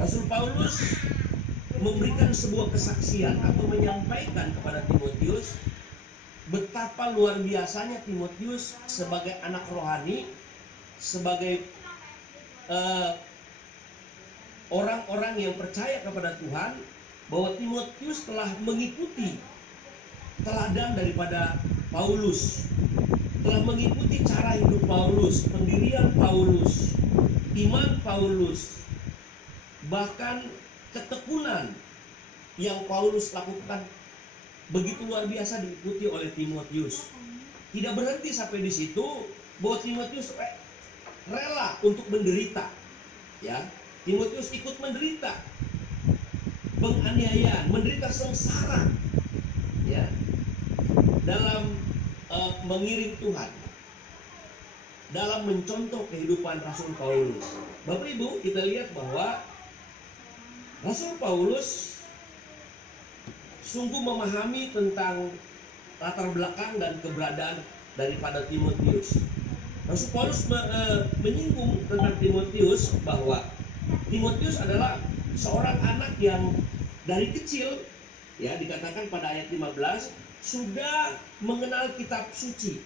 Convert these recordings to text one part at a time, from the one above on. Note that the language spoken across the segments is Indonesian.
Rasul Paulus memberikan sebuah kesaksian atau menyampaikan kepada Timotius betapa luar biasanya Timotius sebagai anak rohani, sebagai orang-orang yang percaya kepada Tuhan, bahwa Timotius telah mengikuti teladan daripada Paulus, telah mengikuti cara hidup Paulus, pendirian Paulus, iman Paulus, bahkan ketekunan yang Paulus lakukan begitu luar biasa diikuti oleh Timotius. Tidak berhenti sampai di situ, bahwa Timotius rela untuk menderita. Ya, Timotius ikut menderita penganiayaan, menderita sengsara, ya, dalam mengiring Tuhan, dalam mencontoh kehidupan Rasul Paulus. Bapak Ibu, kita lihat bahwa Rasul Paulus sungguh memahami tentang latar belakang dan keberadaan daripada Timotius. Rasul Paulus menyinggung tentang Timotius, bahwa Timotius adalah seorang anak yang dari kecil, ya, dikatakan pada ayat 15, sudah mengenal kitab suci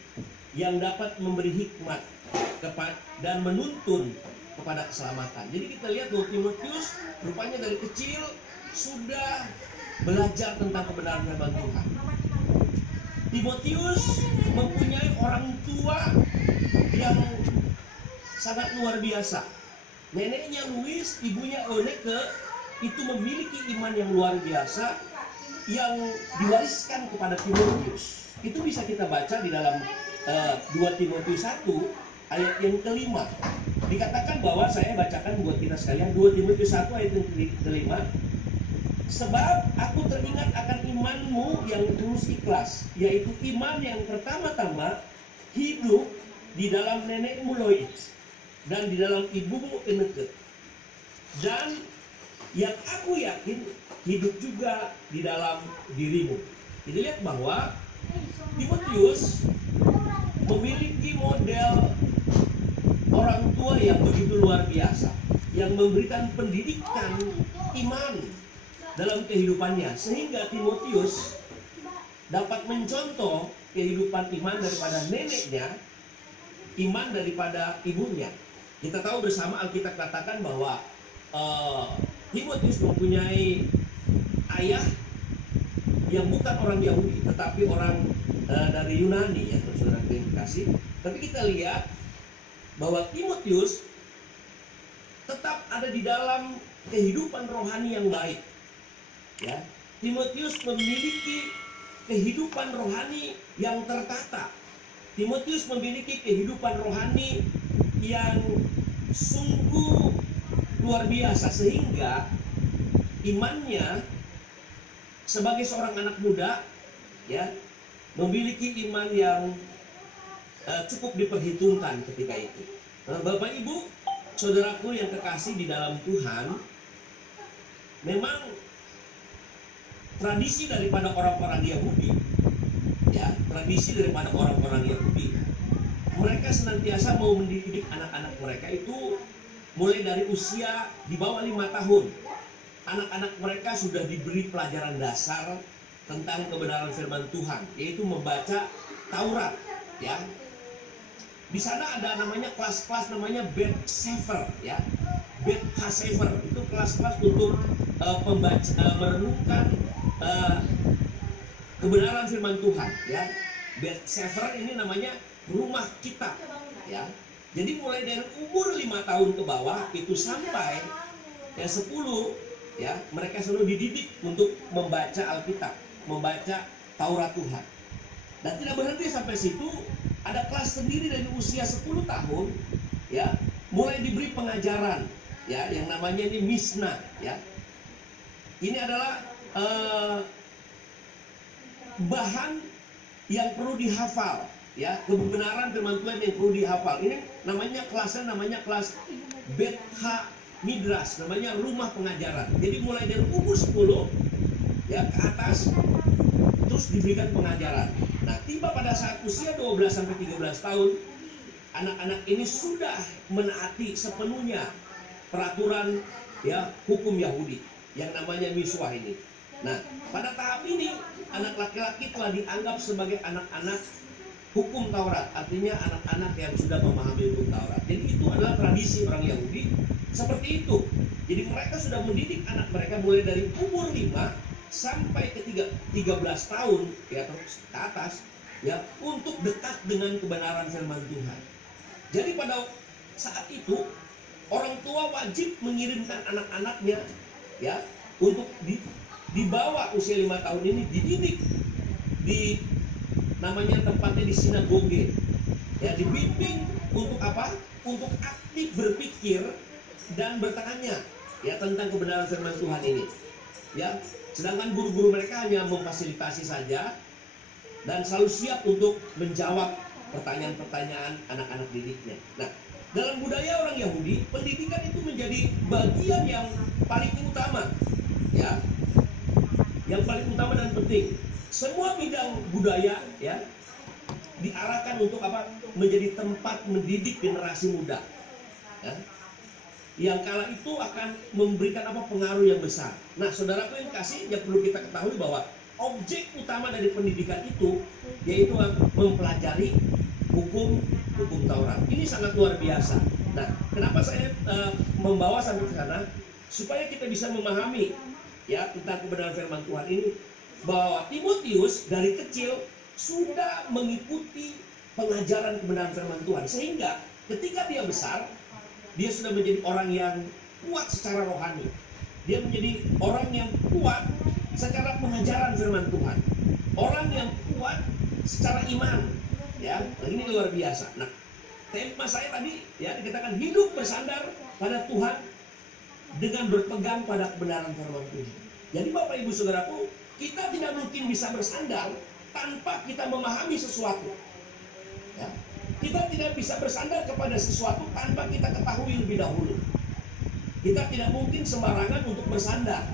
yang dapat memberi hikmat dan menuntun kepada keselamatan. Jadi kita lihat bahwa Timotius rupanya dari kecil sudah belajar tentang kebenaran firman Tuhan. Timotius mempunyai orang tua yang sangat luar biasa. Neneknya Louis, ibunya Eunike itu memiliki iman yang luar biasa yang diwariskan kepada Timotius. Itu bisa kita baca di dalam 2 Timotius 1 ayat yang kelima. Dikatakan bahwa, saya bacakan buat kita sekalian, 2 Timotius 1 ayat yang kelima. Sebab aku teringat akan imanmu yang tulus ikhlas, yaitu iman yang pertama-tama hidup di dalam nenekmu Lois dan di dalam ibumu Eunike, dan yang aku yakin hidup juga di dalam dirimu. Jadi lihat bahwa Timotius memiliki model orang tua yang begitu luar biasa, yang memberikan pendidikan iman dalam kehidupannya, sehingga Timotius dapat mencontoh kehidupan iman daripada neneknya, iman daripada ibunya. Kita tahu bersama, Alkitab katakan bahwa Timotius mempunyai ayah yang bukan orang Yahudi, tetapi orang dari Yunani, ya saudara yang kasih. Tapi kita lihat bahwa Timotius tetap ada di dalam kehidupan rohani yang baik. Ya, Timotius memiliki kehidupan rohani yang tertata. Timotius memiliki kehidupan rohani yang sungguh luar biasa, sehingga imannya sebagai seorang anak muda, ya, memiliki iman yang cukup diperhitungkan ketika itu. Bapak Ibu, saudaraku yang kekasih di dalam Tuhan, memang tradisi daripada orang-orang Yahudi, ya, tradisi daripada orang-orang Yahudi, mereka senantiasa mau mendidik anak-anak mereka itu mulai dari usia di bawah 5 tahun. Anak-anak mereka sudah diberi pelajaran dasar tentang kebenaran firman Tuhan, yaitu membaca Taurat, ya. Di sana ada namanya kelas-kelas namanya Beth Sefer, ya. Beth Sefer itu kelas-kelas untuk merenungkan kebenaran firman Tuhan, ya. Beth Sefer ini namanya rumah kitab, ya. Jadi mulai dari umur 5 tahun ke bawah itu sampai 10, ya, mereka selalu dididik untuk membaca Alkitab, membaca Taurat Tuhan. Dan tidak berhenti sampai situ, ada kelas sendiri dari usia 10 tahun, ya, mulai diberi pengajaran, ya, yang namanya ini Mishnah, ya. Ini adalah bahan yang perlu dihafal, ya, kebenaran firman Tuhan yang perlu dihafal. Ini namanya kelasnya, namanya kelas Bet Midras, namanya rumah pengajaran. Jadi mulai dari umur 10, ya, ke atas terus diberikan pengajaran. Nah, tiba pada saat usia 12 sampai 13 tahun, anak-anak ini sudah menaati sepenuhnya peraturan ya hukum Yahudi yang namanya miswah ini. Nah, pada tahap ini anak laki-laki telah dianggap sebagai anak-anak hukum Taurat, artinya anak-anak yang sudah memahami hukum Taurat. Jadi itu adalah tradisi orang Yahudi seperti itu. Jadi mereka sudah mendidik anak mereka mulai dari umur 5 sampai ke 13 tahun ya terus ke atas ya untuk dekat dengan kebenaran firman Tuhan. Jadi pada saat itu orang tua wajib mengirimkan anak-anaknya ya untuk di bawah usia 5 tahun ini dididik di namanya tempatnya di sinagoge ya, dibimbing untuk apa? Untuk aktif berpikir dan bertanya ya tentang kebenaran firman Tuhan ini ya. Sedangkan guru-guru mereka hanya memfasilitasi saja dan selalu siap untuk menjawab pertanyaan-pertanyaan anak-anak didiknya. Nah, dalam budaya orang Yahudi, pendidikan itu menjadi bagian yang paling utama ya, yang paling utama dan penting. Semua bidang budaya ya diarahkan untuk apa? Menjadi tempat mendidik generasi muda ya, yang kala itu akan memberikan apa? Pengaruh yang besar. Nah, saudaraku yang kasih, yang perlu kita ketahui bahwa objek utama dari pendidikan itu yaitu mempelajari hukum Taurat. Ini sangat luar biasa. Nah, kenapa saya membawa sampai ke sana? Supaya kita bisa memahami ya tentang kebenaran firman Tuhan ini, bahwa Timotius dari kecil sudah mengikuti pengajaran kebenaran firman Tuhan, sehingga ketika dia besar dia sudah menjadi orang yang kuat secara rohani. Dia menjadi orang yang kuat secara pengajaran firman Tuhan, orang yang kuat secara iman ya. Nah, ini luar biasa. Nah, tema saya tadi ya dikatakan hidup bersandar pada Tuhan dengan berpegang pada kebenaran firman Tuhan. Jadi Bapak Ibu Saudaraku, kita tidak mungkin bisa bersandar tanpa kita memahami sesuatu ya. Kita tidak bisa bersandar kepada sesuatu tanpa kita ketahui lebih dahulu. Kita tidak mungkin sembarangan untuk bersandar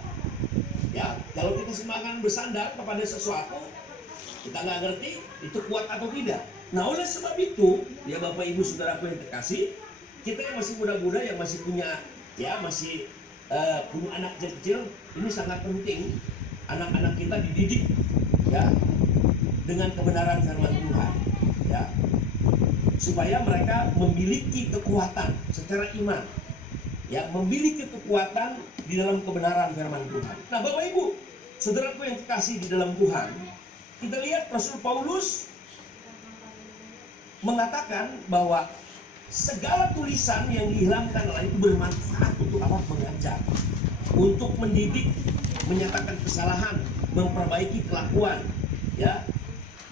ya. Kalau kita sembarangan bersandar kepada sesuatu, kita nggak ngerti itu kuat atau tidak. Nah, oleh sebab itu ya Bapak Ibu Saudaraku yang terkasih, kita yang masih muda-muda, yang masih punya ya masih punya anak kecil, ini sangat penting anak-anak kita dididik ya dengan kebenaran firman Tuhan ya, supaya mereka memiliki kekuatan secara iman ya, memiliki kekuatan di dalam kebenaran firman Tuhan. Nah, Bapak Ibu Saudaraku yang terkasih di dalam Tuhan, kita lihat Rasul Paulus mengatakan bahwa segala tulisan yang dihilangkan Allah itu bermanfaat untuk apa? Mengajar, untuk mendidik, menyatakan kesalahan, memperbaiki kelakuan ya,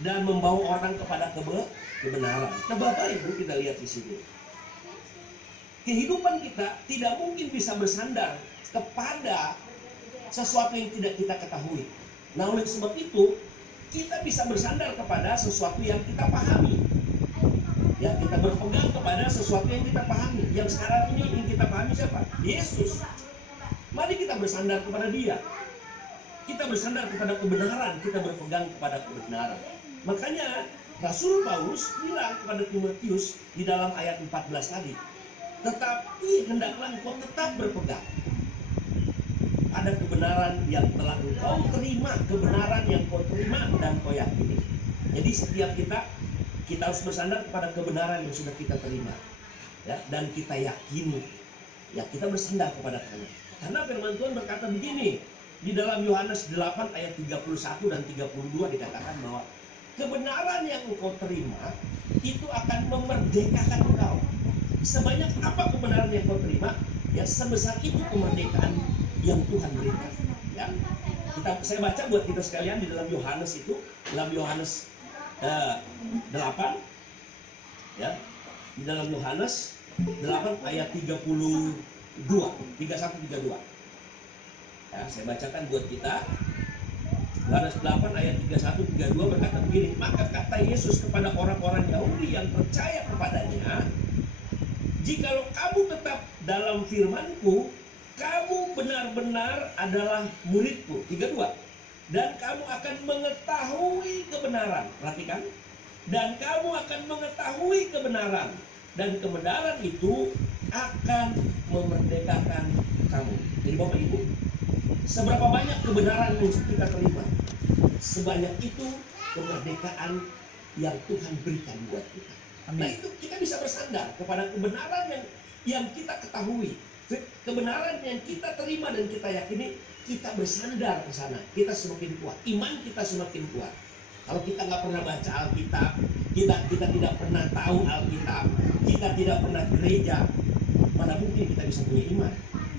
dan membawa orang kepada kebenaran. Nah, Bapak Ibu, kita lihat di sini, kehidupan kita tidak mungkin bisa bersandar kepada sesuatu yang tidak kita ketahui. Nah, oleh sebab itu kita bisa bersandar kepada sesuatu yang kita pahami ya, kita berpegang kepada sesuatu yang kita pahami. Yang sekarang ini yang kita pahami siapa? Yesus. Mari kita bersandar kepada Dia. Kita bersandar kepada kebenaran, kita berpegang kepada kebenaran. Makanya Rasul Paulus bilang kepada Timotius di dalam ayat 14 tadi, tetapi hendaklah engkau tetap berpegang pada kebenaran yang telah engkau terima, kebenaran yang kau terima dan kau yakini. Jadi setiap kita harus bersandar kepada kebenaran yang sudah kita terima ya, dan kita yakini ya, kita bersandar kepada Tuhan. Karena firman Tuhan berkata begini di dalam Yohanes 8 ayat 31 dan 32, dikatakan bahwa kebenaran yang engkau terima itu akan memerdekakan engkau. Sebanyak apa kebenaran yang engkau terima ya, sebesar itu kemerdekaan yang Tuhan berikan ya. Saya baca buat kita sekalian di dalam Yohanes itu, dalam Yohanes 8 ya, di dalam Yohanes 8 ayat 31-32 ya, saya bacakan buat kita. Yohanes 8 ayat 31-32 berkata begini, maka kata Yesus kepada orang-orang Yahudi yang percaya kepadanya, jikalau kamu tetap dalam firman-Ku, kamu benar-benar adalah murid-Ku. 32, dan kamu akan mengetahui kebenaran. Perhatikan, dan kamu akan mengetahui kebenaran, dan kebenaran itu akan memerdekakan kamu. Jadi Bapak Ibu, seberapa banyak kebenaran yang kita terima, sebanyak itu kemerdekaan yang Tuhan berikan buat kita. Amin. Nah itu kita bisa bersandar kepada kebenaran yang kita ketahui, kebenaran yang kita terima dan kita yakini, kita bersandar ke sana. Kita semakin kuat, iman kita semakin kuat. Kalau kita nggak pernah baca Alkitab, kita tidak pernah tahu Alkitab, kita tidak pernah gereja, mana mungkin kita bisa punya iman?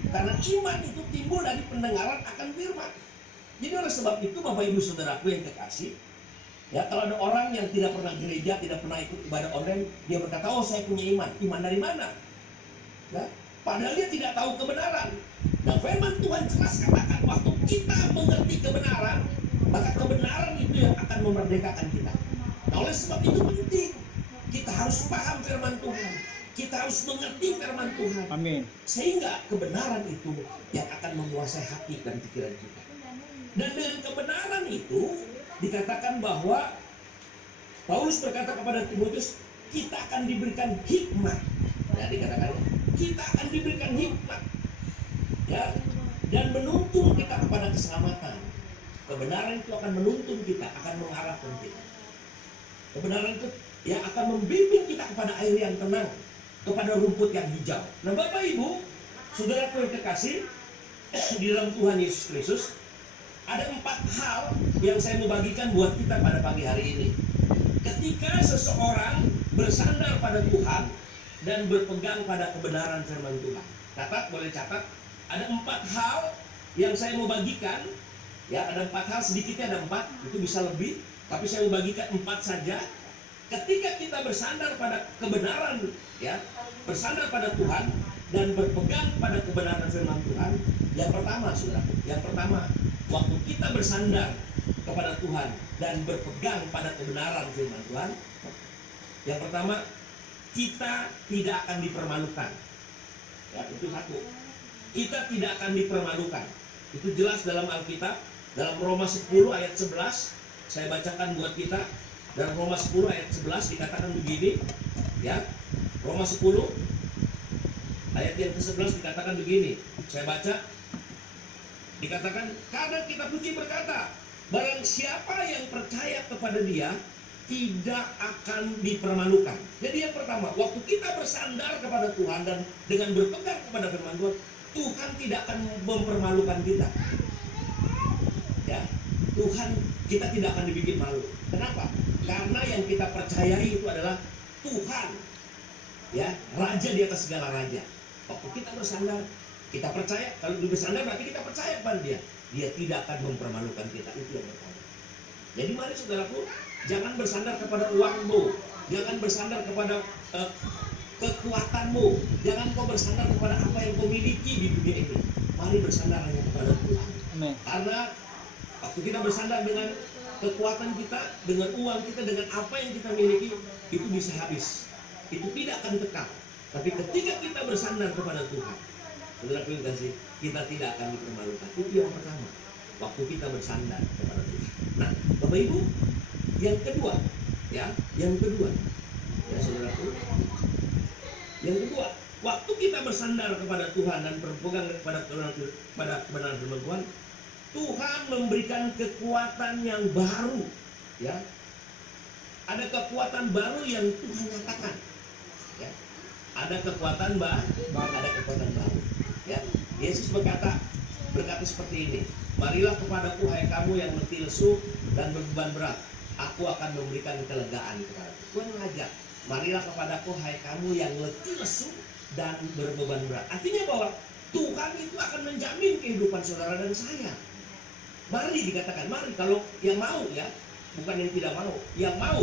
Karena iman itu timbul dari pendengaran akan firman. Jadi oleh sebab itu Bapak Ibu Saudaraku yang kekasih, ya kalau ada orang yang tidak pernah gereja, tidak pernah ikut ibadah online, dia berkata, oh saya punya iman. Iman dari mana? Ya, padahal dia tidak tahu kebenaran. Nah firman Tuhan jelas katakan, waktu kita mengerti kebenaran, maka kebenaran itu yang akan memerdekakan kita. Nah oleh sebab itu penting, kita harus paham firman Tuhan, kita harus mengerti firman Tuhan. Amin. Sehingga kebenaran itu yang akan menguasai hati dan pikiran kita. Dan dengan kebenaran itu dikatakan bahwa Paulus berkata kepada Timotius, kita akan diberikan hikmat. Ya, dikatakan kita akan diberikan hikmat, ya, dan menuntun kita kepada keselamatan. Kebenaran itu akan menuntun kita, akan mengarahkan kita. Kebenaran itu yang akan membimbing kita kepada air yang tenang, kepada rumput yang hijau. Nah Bapak Ibu, saudaraku yang kekasih di dalam Tuhan Yesus Kristus, ada 4 hal yang saya mau bagikan buat kita pada pagi hari ini. Ketika seseorang bersandar pada Tuhan dan berpegang pada kebenaran firman Tuhan. Catat, boleh catat. Ada 4 hal yang saya mau bagikan. Ya, ada 4 hal, sedikitnya ada 4, itu bisa lebih, tapi saya mau bagikan 4 saja. Ketika kita bersandar pada kebenaran, ya, bersandar pada Tuhan dan berpegang pada kebenaran firman Tuhan, yang pertama, saudara, yang pertama, waktu kita bersandar kepada Tuhan dan berpegang pada kebenaran firman Tuhan, yang pertama, kita tidak akan dipermalukan. Ya, itu satu. Kita tidak akan dipermalukan. Itu jelas dalam Alkitab, dalam Roma 10 ayat 11, saya bacakan buat kita. Dalam Roma 10 ayat 11 dikatakan begini, ya. Roma 10 ayat yang ke-11 dikatakan begini. Saya baca. Dikatakan, karena kita puji berkata, barang siapa yang percaya kepada Dia tidak akan dipermalukan. Jadi yang pertama, waktu kita bersandar kepada Tuhan dan dengan berpegang kepada firman Tuhan, Tuhan tidak akan mempermalukan kita. Ya, Tuhan, kita tidak akan dibikin malu. Kenapa? Karena yang kita percayai itu adalah Tuhan, ya, Raja di atas segala raja. Waktu kita bersandar, kita percaya. Kalau bersandar berarti kita percaya kepada Dia. Dia tidak akan mempermalukan kita. Itu yang pertama. Jadi mari saudaraku, jangan bersandar kepada uangmu, jangan bersandar kepada kekuatanmu, jangan kau bersandar kepada apa yang kau miliki di dunia ini. Mari bersandar hanya kepada Tuhan. Amin. Karena waktu kita bersandar dengan kekuatan kita, dengan uang kita, dengan apa yang kita miliki, itu bisa habis. Itu tidak akan kekal. Tapi ketika kita bersandar kepada Tuhan, saudaraku yang kasih, kita tidak akan dipermalukan. Itu yang pertama. Waktu kita bersandar kepada Tuhan. Nah, Bapak Ibu, yang kedua, ya, yang kedua, ya saudaraku, yang kedua, waktu kita bersandar kepada Tuhan dan berpegang kepada kebenaran firman Tuhan, Tuhan memberikan kekuatan yang baru, ya. Ada kekuatan baru yang Tuhan nyatakan, ya. Ada kekuatan ada kekuatan baru, ya. Yesus berkata seperti ini, marilah kepadaku hai kamu yang letih lesu dan berbeban berat, aku akan memberikan kelegaan kepadamu. Tuhan mengajak, marilah kepadaku hai kamu yang letih lesu dan berbeban berat. Artinya bahwa Tuhan itu akan menjamin kehidupan saudara dan saya. Mari dikatakan, mari, kalau yang mau, ya, bukan yang tidak mau, yang mau,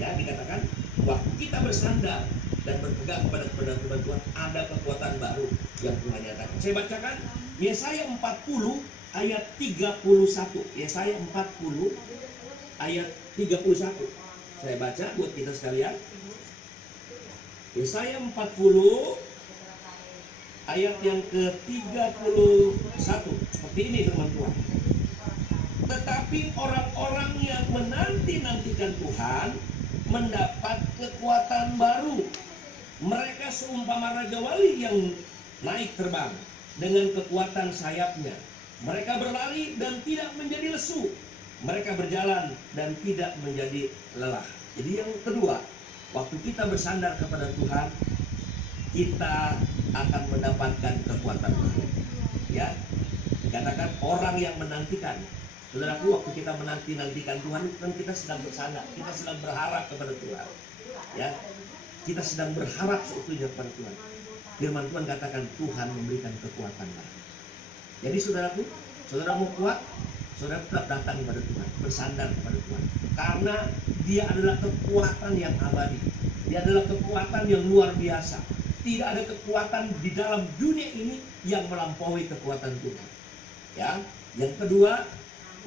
ya, dikatakan waktu kita bersandar dan berpegang kepada kebenaran Tuhan, ada kekuatan baru yang Tuhan nyatakan. Saya bacakan Yesaya 40 ayat 31. Yesaya 40 ayat 31. Saya baca buat kita sekalian. Yesaya 40 ayat yang ke-31. Seperti ini firman Tuhan. Tetapi orang-orang yang menanti-nantikan Tuhan mendapat kekuatan baru. Mereka seumpama raja wali yang naik terbang. dengan kekuatan sayapnya. Mereka berlari dan tidak menjadi lesu. Mereka berjalan dan tidak menjadi lelah. Jadi yang kedua, waktu kita bersandar kepada Tuhan, kita akan mendapatkan kekuatan baru. Ya, dikatakan orang yang menantikan. Saudaraku, waktu kita menantikan Tuhan, kan kita sedang bersandar, kita sedang berharap kepada Tuhan. Ya, kita sedang berharap seutuhnya kepada Tuhan. Firman Tuhan katakan Tuhan memberikan kekuatan baru. Jadi saudaraku, saudara mau kuat, saudara tetap datang kepada Tuhan, bersandar kepada Tuhan. Karena dia adalah kekuatan yang abadi. Dia adalah kekuatan yang luar biasa. Tidak ada kekuatan di dalam dunia ini yang melampaui kekuatan Tuhan. Ya, yang kedua,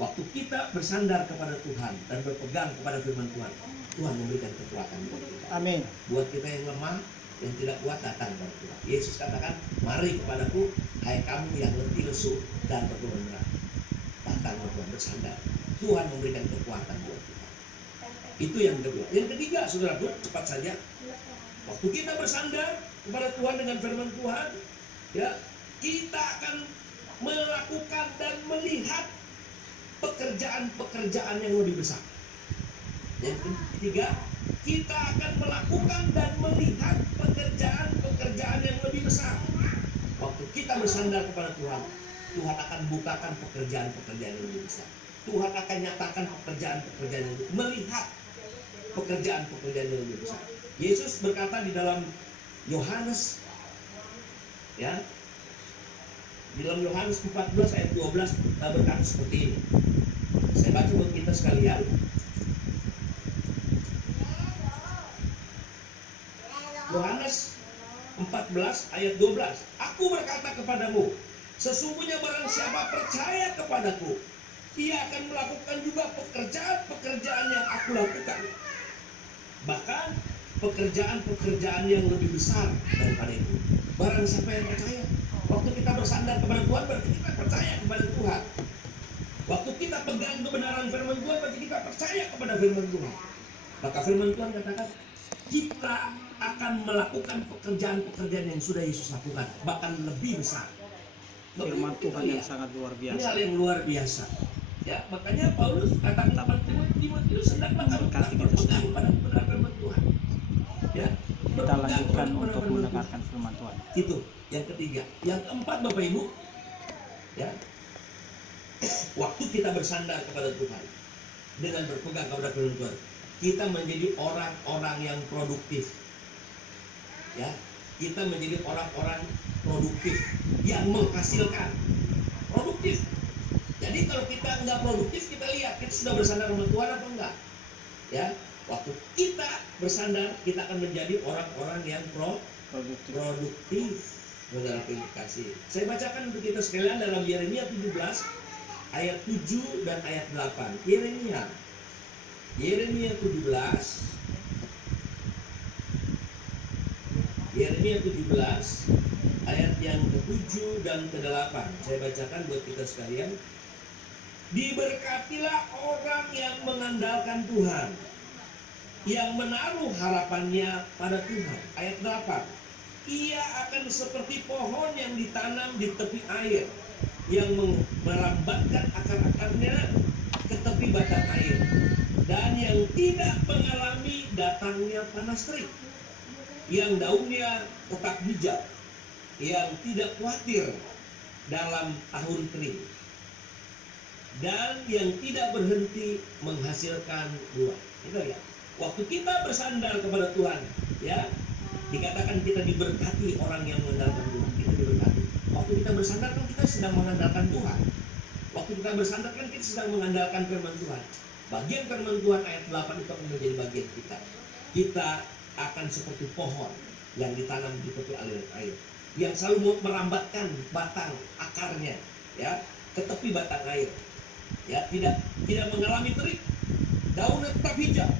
waktu kita bersandar kepada Tuhan dan berpegang kepada firman Tuhan, Tuhan memberikan kekuatan buat kita. Amin. Buat kita yang lemah, yang tidak kuat, datang kepada Tuhan. Yesus katakan, mari kepadaku, hai kamu yang letih lesu dan berbeban berat. Datang kepada Tuhan, bersandar. Tuhan memberikan kekuatan buat kita. Itu yang kedua. Yang ketiga, saudara, cepat saja. Waktu kita bersandar kepada Tuhan dengan firman Tuhan, ya, kita akan melakukan dan melihat pekerjaan-pekerjaan yang lebih besar. Yang ketiga, kita akan melakukan dan melihat pekerjaan-pekerjaan yang lebih besar. Waktu kita bersandar kepada Tuhan, Tuhan akan bukakan pekerjaan-pekerjaan yang lebih besar. Tuhan akan nyatakan pekerjaan-pekerjaan yang lebih, melihat pekerjaan-pekerjaan yang lebih besar. Yesus berkata di dalam Yohanes, ya, di dalam Yohanes 14 ayat 12 berkata seperti ini. Saya baca buat kita sekalian. Yohanes 14 ayat 12. Aku berkata kepadamu, sesungguhnya barang siapa percaya kepadaku, ia akan melakukan juga pekerjaan-pekerjaan yang aku lakukan. Bahkan pekerjaan-pekerjaan yang lebih besar daripada itu. Barang siapa yang percaya. Waktu kita bersandar kepada Tuhan, berarti kita percaya kepada Tuhan. Waktu kita pegang kebenaran firman Tuhan, berarti kita percaya kepada firman Tuhan. Maka firman Tuhan katakan, kita akan melakukan pekerjaan-pekerjaan yang sudah Yesus lakukan, bahkan lebih besar. Firman Tuhan yang sangat luar Ini biasa. hal yang luar biasa. Ya, makanya Paulus katakan kepada Timotius, hendaklah kamu berpegang pada kebenaran firman Tuhan. Ya, Kita lanjutkan untuk mendengarkan firman Tuhan. Itu yang ketiga. Yang keempat, Bapak Ibu, ya, waktu kita bersandar kepada Tuhan dengan berpegang kepada firman Tuhan, kita menjadi orang-orang yang produktif. Ya, kita menjadi orang-orang produktif yang menghasilkan. Produktif. Jadi kalau kita nggak produktif, kita lihat kita sudah bersandar sama Tuhan apa enggak. Ya, waktu kita bersandar, kita akan menjadi orang-orang yang produktif. Saudara kasih. Saya bacakan untuk kita sekalian dalam Yeremia 17 ayat 7 dan ayat 8. Yeremia 17 ayat yang ke-7 dan ke-8. Saya bacakan buat kita sekalian. Diberkatilah orang yang mengandalkan Tuhan, yang menaruh harapannya pada Tuhan. Ayat 8. Ia akan seperti pohon yang ditanam di tepi air, yang merambatkan akar-akarnya ke tepi batang air, dan yang tidak mengalami datangnya panas terik, yang daunnya tetap hijau, yang tidak khawatir dalam tahun kering, dan yang tidak berhenti menghasilkan buah. Itu ya. Waktu kita bersandar kepada Tuhan, ya, dikatakan kita diberkati orang yang mengandalkan Tuhan. Kita diberkati. Waktu kita bersandar kan kita sedang mengandalkan Tuhan. Waktu kita bersandar kan kita sedang mengandalkan firman Tuhan. Bagian firman Tuhan ayat 8 itu akan menjadi bagian kita. Kita akan seperti pohon yang ditanam di tepi aliran air, yang selalu merambatkan batang akarnya, ya, ke tepi batang air, ya, tidak mengalami terik, daunnya tetap hijau,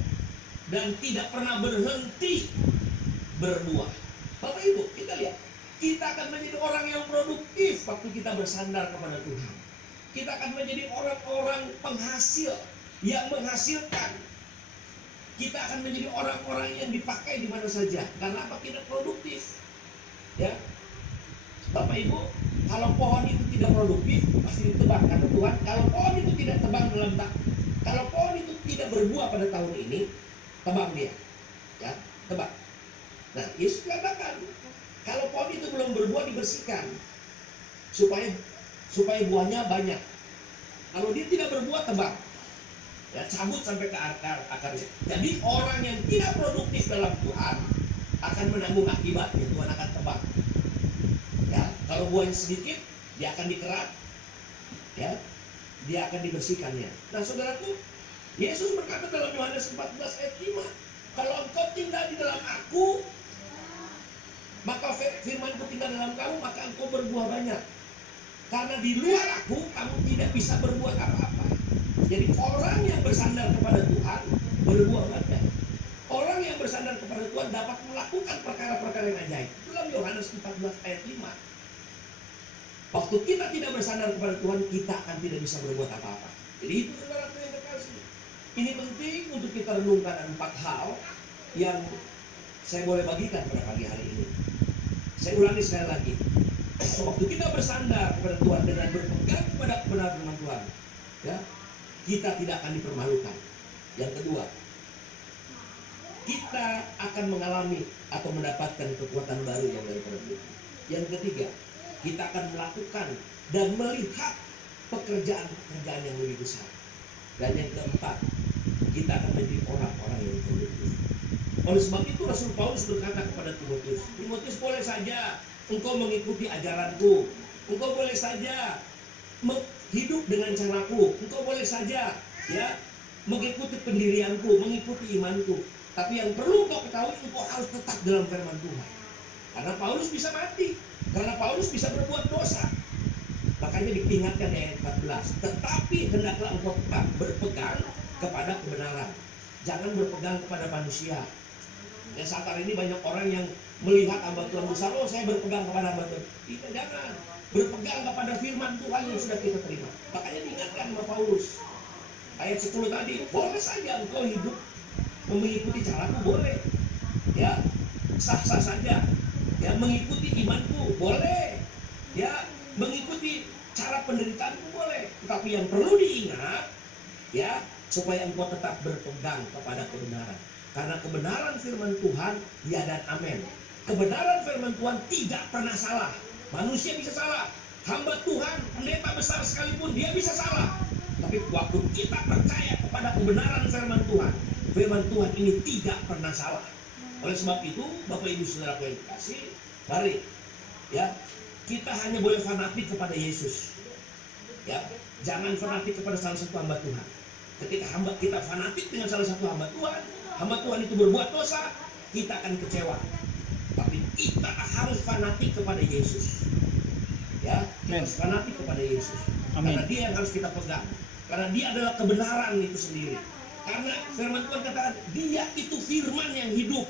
dan tidak pernah berhenti berbuah. Bapak Ibu, kita lihat, kita akan menjadi orang yang produktif waktu kita bersandar kepada Tuhan. Kita akan menjadi orang-orang penghasil yang menghasilkan. Kita akan menjadi orang-orang yang dipakai di mana saja. Karena apa? Kita produktif. Ya, Bapak Ibu, Kalau pohon itu tidak produktif, pasti ditebang. Kata Tuhan, kalau pohon itu tidak kalau pohon itu tidak berbuah pada tahun ini, tebang dia. Ya, tebang. Nah, Yesus katakan, kalau pohon itu belum berbuah, dibersihkan supaya buahnya banyak. Kalau dia tidak berbuah, tebang. Ya, cabut sampai ke akarnya. Jadi orang yang tidak produktif dalam Tuhan akan menanggung akibatnya. Tuhan akan tebang. Ya, kalau buahnya sedikit, dia akan dikerat. Ya, dia akan dibersihkannya. Nah, saudaraku, Yesus berkata dalam Yohanes 14 ayat 5, kalau engkau tinggal di dalam aku, maka firmanku tinggal dalam kamu, maka engkau berbuah banyak. Karena di luar aku, kamu tidak bisa berbuat apa-apa. Jadi orang yang bersandar kepada Tuhan berbuah banyak. Orang yang bersandar kepada Tuhan dapat melakukan perkara-perkara yang ajaib. Dalam Yohanes 14 ayat 5. Waktu kita tidak bersandar kepada Tuhan, kita akan tidak bisa berbuat apa-apa. Jadi itu saudara yang terkasih. Ini penting untuk kita renungkan 4 hal yang saya boleh bagikan pada pagi hari ini. Saya ulangi sekali lagi. Waktu kita bersandar kepada Tuhan dengan berpegang kepada kebenaran firman Tuhan, ya, kita tidak akan dipermalukan. Yang kedua, kita akan mengalami atau mendapatkan kekuatan baru yang daripada Tuhan. Yang ketiga, kita akan melakukan dan melihat pekerjaan-pekerjaan yang lebih besar. Dan yang keempat, kita akan menjadi orang-orang yang produktif. Oleh sebab itu Rasul Paulus berkata kepada Timotius, Timotius, boleh saja engkau mengikuti ajaranku, engkau boleh saja hidup dengan caraku, engkau boleh saja ya mengikuti pendirianku, mengikuti imanku. Tapi yang perlu engkau ketahui, engkau harus tetap dalam firman Tuhan. Karena Paulus bisa mati, karena Paulus bisa berbuat dosa. Makanya diingatkan di ayat 14, tetapi hendaklah engkau tetap berpegang kepada kebenaran. Jangan berpegang kepada manusia. Ya, saat hari ini banyak orang yang melihat hamba Tuhan besar, oh saya berpegang kepada hamba Tuhan. Tidak, jangan. Berpegang kepada firman Tuhan yang sudah kita terima. Makanya diingatkan sama Paulus. Ayat 10 tadi, boleh saja engkau hidup mengikuti caraku, boleh. Ya, sah-sah saja. Ya, mengikuti imanku, boleh. Ya, mengikuti cara penderitaanku, boleh. Tetapi yang perlu diingat, ya, supaya engkau tetap berpegang kepada kebenaran. Karena kebenaran firman Tuhan, ya dan amin. Kebenaran firman Tuhan tidak pernah salah. Manusia bisa salah. Hamba Tuhan, pendeta besar sekalipun, dia bisa salah. Tapi waktu kita percaya kepada kebenaran firman Tuhan ini tidak pernah salah. Oleh sebab itu, Bapak Ibu Saudara yang dikasih, mari ya, kita hanya boleh fanatik kepada Yesus. Ya, jangan fanatik kepada salah satu hamba Tuhan. Ketika hamba kita fanatik dengan salah satu hamba Tuhan itu berbuat dosa, kita akan kecewa. Tapi kita harus fanatik kepada Yesus. Ya, kita harus fanatik kepada Yesus. Amin. Karena dia yang harus kita pegang. Karena dia adalah kebenaran itu sendiri. Karena firman Tuhan katakan, dia itu firman yang hidup.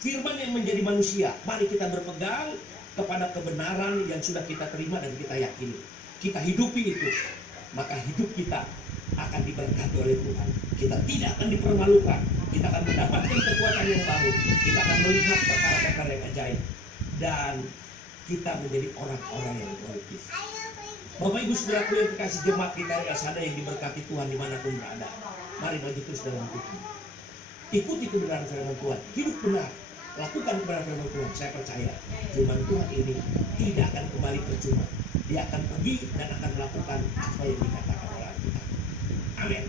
Firman yang menjadi manusia. Mari kita berpegang kepada kebenaran yang sudah kita terima dan kita yakini. Kita hidupi itu. Maka hidup kita akan diberkati oleh Tuhan. Kita tidak akan dipermalukan. Kita akan mendapatkan kekuatan yang baru. Kita akan melihat perkara-perkara yang ajaib. Dan kita menjadi orang-orang yang produktif. Bapak Ibu Saudaraku yang dikasih jemaat kita yang ada yang diberkati Tuhan dimanapun berada. Mari maju terus dalam Tuhan. Ikuti kebenaran firman Tuhan. Hidup benar. Lakukan kebenaran firman Tuhan. Saya percaya firman Tuhan ini tidak akan kembali percuma. Dia akan pergi dan akan melakukan apa yang dikatakan oleh Tuhan. Amin.